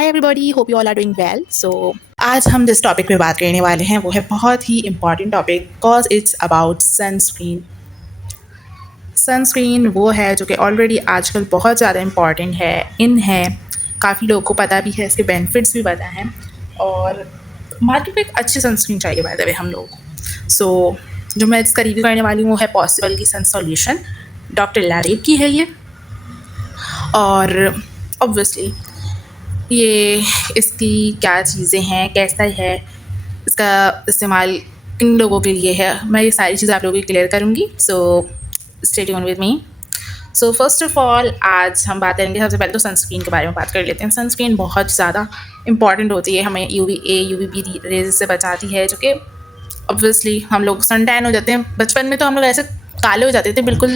Hi everybody, hope you all are doing well. So आज हम जिस टॉपिक पे बात करने वाले हैं वो है बहुत ही important topic, because it's about sunscreen. Sunscreen वो है जो कि ऑलरेडी आजकल बहुत ज़्यादा इम्पॉर्टेंट है, इन है, काफ़ी लोगों को पता भी है, इसके बेनिफिट्स भी पता हैं और मार्केट में एक अच्छी सनस्क्रीन चाहिए बाय द वे हम लोगों को। सो जो मैं इसका रिव्यू करने वाली हूँ वो है पॉसिबल की सन सॉल्यूशन। डॉक्टर लैरेब की है ये, और ऑब्वियसली ये इसकी क्या चीज़ें हैं, कैसा है, इसका इस्तेमाल किन लोगों के लिए है, मैं ये सारी चीज़ें आप लोगों को क्लियर करूँगी। So stay tune with me. So first of all आज हम बात करेंगे, सबसे पहले तो सनस्क्रीन के बारे में बात कर लेते हैं। सनस्क्रीन बहुत ज़्यादा इंपॉर्टेंट होती है, हमें UVA UVB रेज से बचाती है, जो कि ऑब्वियसली हम लोग सन टैन हो जाते हैं। बचपन में तो हम लोग ऐसे काले हो जाते थे बिल्कुल,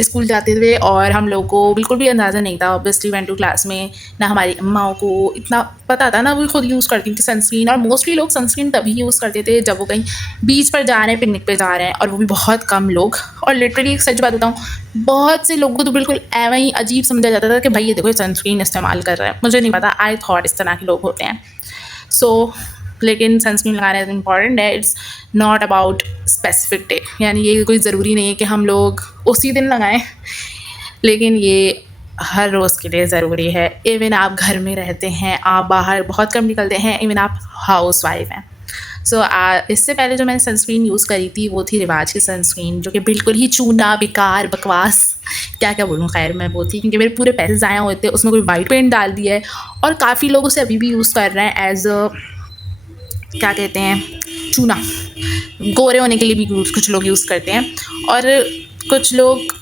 स्कूल जाते थे और हम लोग को बिल्कुल भी अंदाज़ा नहीं था। ऑब्वियसली 1 2 क्लास में ना हमारी अम्माओं को इतना पता था, ना वो खुद यूज़ करती थी सनस्क्रीन। और मोस्टली लोग सनस्क्रीन तभी यूज़ करते थे जब वो कहीं बीच पर जा रहे हैं, पिकनिक पे जा रहे हैं, और वो भी बहुत कम लोग। और लिटरली एक सच बात बताऊँ, बहुत से लोगों को तो बिल्कुल एवं ही अजीब समझा जाता था कि भाई ये देखो सनस्क्रीन इस्तेमाल कर रहे हैं। मुझे नहीं पता, आई थॉट इस तरह के लोग होते हैं। सो लेकिन सनस्क्रीन लगाना इम्पॉर्टेंट है। It's not about specific day, यानी ये कोई ज़रूरी नहीं है कि हम लोग उसी दिन लगाएं, लेकिन ये हर रोज़ के लिए ज़रूरी है। इवन आप घर में रहते हैं, आप बाहर बहुत कम निकलते हैं, इवन आप हाउस वाइफ हैं। सो इससे पहले जो मैंने सनस्क्रीन यूज़ करी थी वो थी रिवाज की सनस्क्रीन, जो कि बिल्कुल ही चूना, बेकार, बकवास, क्या क्या बोलूँ। खैर मैं वो थी क्योंकि मेरे पूरे पैसे ज़ाया हुए थे, उसमें कोई वाइट पेंट डाल दिया है और काफ़ी लोग उसे अभी भी यूज़ कर रहे हैं एज अ, क्या कहते हैं, चूना। गोरे होने के लिए भी कुछ लोग यूज़ करते हैं और कुछ लोग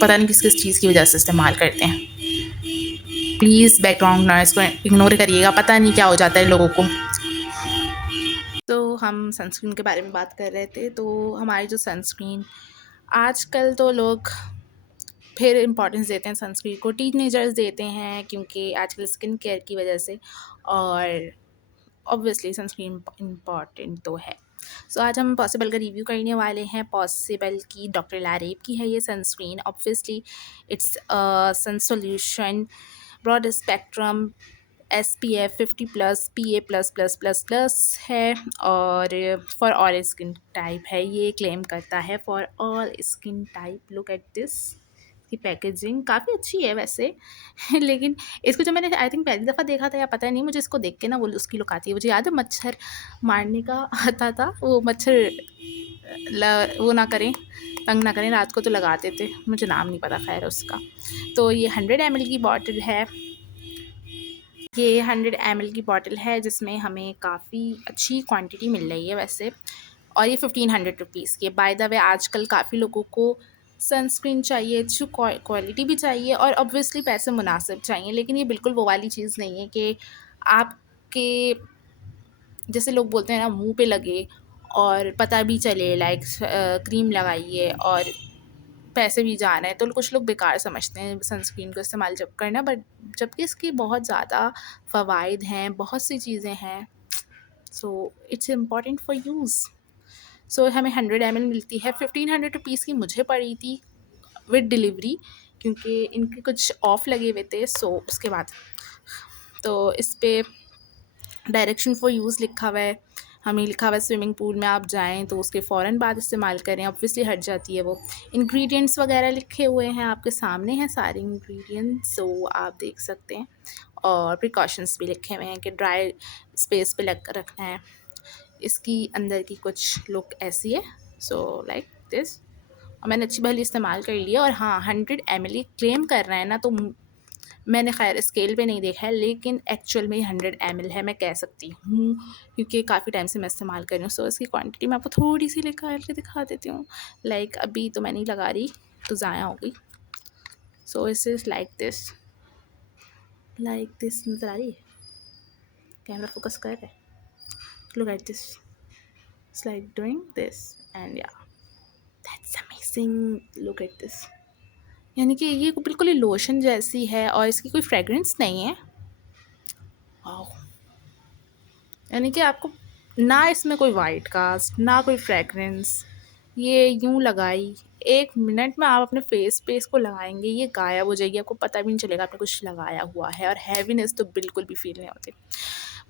पता नहीं किस किस चीज़ की वजह से इस्तेमाल करते हैं। प्लीज़ बैकग्राउंड नॉइज़ को इग्नोर करिएगा, पता नहीं क्या हो जाता है लोगों को। तो हम सनस्क्रीन के बारे में बात कर रहे थे। तो हमारी जो सनस्क्रीन, आजकल तो लोग फिर इम्पोर्टेंस देते हैं सनस्क्रीन को, टीनेजर्स देते हैं क्योंकि आजकल स्किन केयर की वजह से, और ऑब्वियसली सनस्क्रीन इम्पॉर्टेंट तो है। सो आज हम पॉसिबल का रिव्यू करने वाले हैं। पॉसिबल की डॉक्टर लैरेब की है ये sunscreen. Obviously it's sun solution, broad spectrum, SPF 50+, PA++++ है, और फॉर ऑल स्किन टाइप है। ये क्लेम करता है for all skin type. Look at this, की पैकेजिंग काफ़ी अच्छी है वैसे लेकिन इसको जब मैंने आई थिंक पहली दफ़ा देखा था, या पता नहीं, मुझे इसको देख के ना वो उसकी लुक आती है। मुझे याद है मच्छर मारने का आता था, वो मच्छर वो ना करें, तंग ना करें, रात को तो लगाते थे, मुझे नाम नहीं पता खैर उसका। तो ये 100 ml की बॉटल है, ये 100 ml की बॉटल है जिसमें हमें काफ़ी अच्छी क्वांटिटी मिल रही है वैसे, और ये 1500 रुपीज़ की है। बाय द वे आजकल काफ़ी लोगों को सनस्क्रीन चाहिए, अच्छी क्वालिटी भी चाहिए और ऑब्वियसली पैसे मुनासिब चाहिए, लेकिन ये बिल्कुल वो वाली चीज़ नहीं है कि आपके जैसे लोग बोलते हैं ना मुंह पे लगे और पता भी चले, लाइक क्रीम लगाइए और पैसे भी जा रहे हैं। तो कुछ लोग बेकार समझते हैं सनस्क्रीन को इस्तेमाल जब करना, बट जबकि इसकी बहुत ज़्यादा फ़वाइद हैं, बहुत सी चीज़ें हैं। So it's important for use. So हमें 100 ml मिलती है, 1500 रुपीज़ की मुझे पड़ी थी विद डिलीवरी, क्योंकि इनके कुछ ऑफ लगे हुए थे। सो उसके बाद तो इस पर डायरेक्शन फॉर यूज़ लिखा हुआ है, हमें लिखा हुआ है स्विमिंग पूल में आप जाएं तो उसके फ़ौरन बाद इस्तेमाल करें। ऑब्वियसली हट जाती है वो। इंग्रेडिएंट्स वगैरह लिखे हुए हैं, आपके सामने हैं सारे इंग्रेडिएंट्स, सो आप देख सकते हैं। और प्रिकॉशंस भी लिखे हुए हैं कि ड्राई स्पेस पे लग रखना है। इसकी अंदर की कुछ लुक ऐसी है, सो लाइक दिस। और मैंने अच्छी भली इस्तेमाल कर लिया। और हाँ, 100 ml क्लेम कर रहे हैं ना, तो मैंने खैर स्केल पे नहीं देखा है, लेकिन एक्चुअल में 100 ml है, मैं कह सकती हूँ, क्योंकि काफ़ी टाइम से मैं इस्तेमाल कर रही हूँ। सो इसकी क्वांटिटी मैं आपको थोड़ी सी निकाल के दिखा देती हूँ। लाइक अभी तो मैं नहीं लगा रही, तो ज़ाया हो गई। सो इस इज़ लाइक दिस, नज़र आ रही है, कैमरा फोकस कर रहा है। Look at this, it's like doing this and या that's amazing. Look at this, यानी कि ये बिल्कुल ही लोशन जैसी है और इसकी कोई फ्रेगरेंस नहीं है। वाओ, यानी कि आपको ना इसमें कोई वाइट कास्ट, ना कोई फ्रेगरेंस, ये यूँ लगाई 1 मिनट में आप अपने फेस पे इसको लगाएँगे, ये गायब हो जाएगी, आपको पता भी नहीं चलेगा आपने कुछ लगाया हुआ है और हैवीनेस तो बिल्कुल भी फ़ील नहीं होती।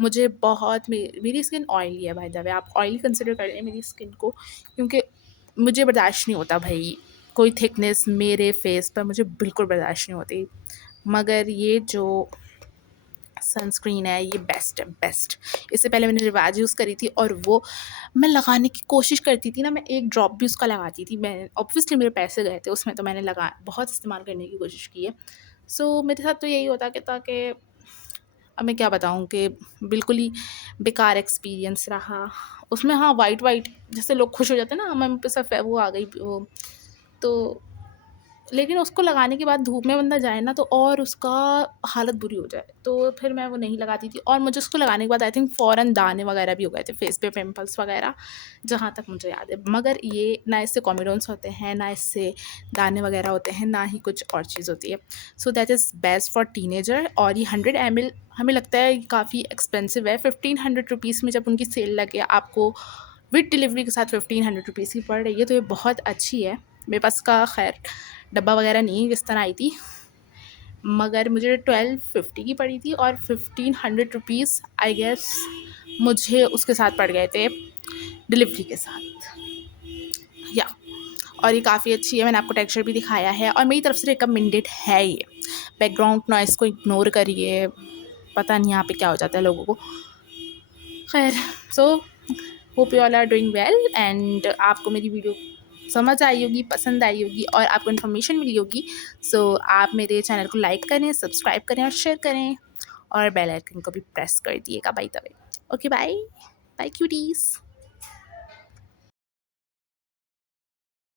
मुझे बहुत मेरी स्किन ऑयली है बाय द वे, आप ऑयली कंसिडर करें मेरी स्किन को, क्योंकि मुझे बर्दाश्त नहीं होता भई, कोई थिकनेस मेरे फेस पर मुझे बिल्कुल बर्दाश्त नहीं होती। मगर ये जो सनस्क्रीन है ये बेस्ट है, बेस्ट। इससे पहले मैंने रिवाज यूज़ करी थी और वो मैं लगाने की कोशिश करती थी ना, मैं एक ड्रॉप भी उसका लगाती थी। मैं ऑब्वियसली मेरे पैसे गए थे उसमें, तो मैंने लगा बहुत इस्तेमाल करने की कोशिश की है। सो मेरे साथ तो यही होता कि ताकि अब मैं क्या बताऊँ कि बिल्कुल ही बेकार एक्सपीरियंस रहा। उसमें हाँ, वाइट-वाइट जैसे लोग खुश हो जाते हैं ना, मम्मी पे सब वो आ गई वो, तो लेकिन उसको लगाने के बाद धूप में बंदा जाए ना तो और उसका हालत बुरी हो जाए, तो फिर मैं वो नहीं लगाती थी। और मुझे उसको लगाने के बाद आई थिंक फ़ौरन दाने वगैरह भी हो गए थे फेस पे, पिंपल्स वगैरह, जहाँ तक मुझे याद है। मगर ये ना इससे कॉमेडोन्स होते हैं, ना इससे दाने वगैरह होते हैं, ना ही कुछ और चीज़ होती है। So that is best for teenager. और ये 100 ml हमें लगता है काफ़ी एक्सपेंसिव है। 1500 रुपीज़ में जब उनकी सेल लगे आपको विद डिलीवरी के साथ 1500 रुपीज़ की पड़ रही है, तो ये बहुत अच्छी है। मेरे पास का खैर डब्बा वगैरह नहीं है किस तरह आई थी, मगर मुझे 1250 की पड़ी थी और 1500 रुपीज़ आई गेस मुझे उसके साथ पड़ गए थे डिलीवरी के साथ, या। और ये काफ़ी अच्छी है, मैंने आपको टेक्सचर भी दिखाया है और मेरी तरफ से रिकमेंडेड है ये। बैकग्राउंड नॉइज़ को इग्नोर करिए, पता नहीं यहाँ पे क्या हो जाता है लोगों को। खैर, so hope you all are doing well and आपको मेरी वीडियो समझ आई होगी, पसंद आई होगी और आपको इन्फॉर्मेशन मिली होगी। सो आप मेरे चैनल को लाइक करें, सब्सक्राइब करें और शेयर करें और बेल आइकन को भी प्रेस कर दिएगा by the way. Okay bye, bye cuties.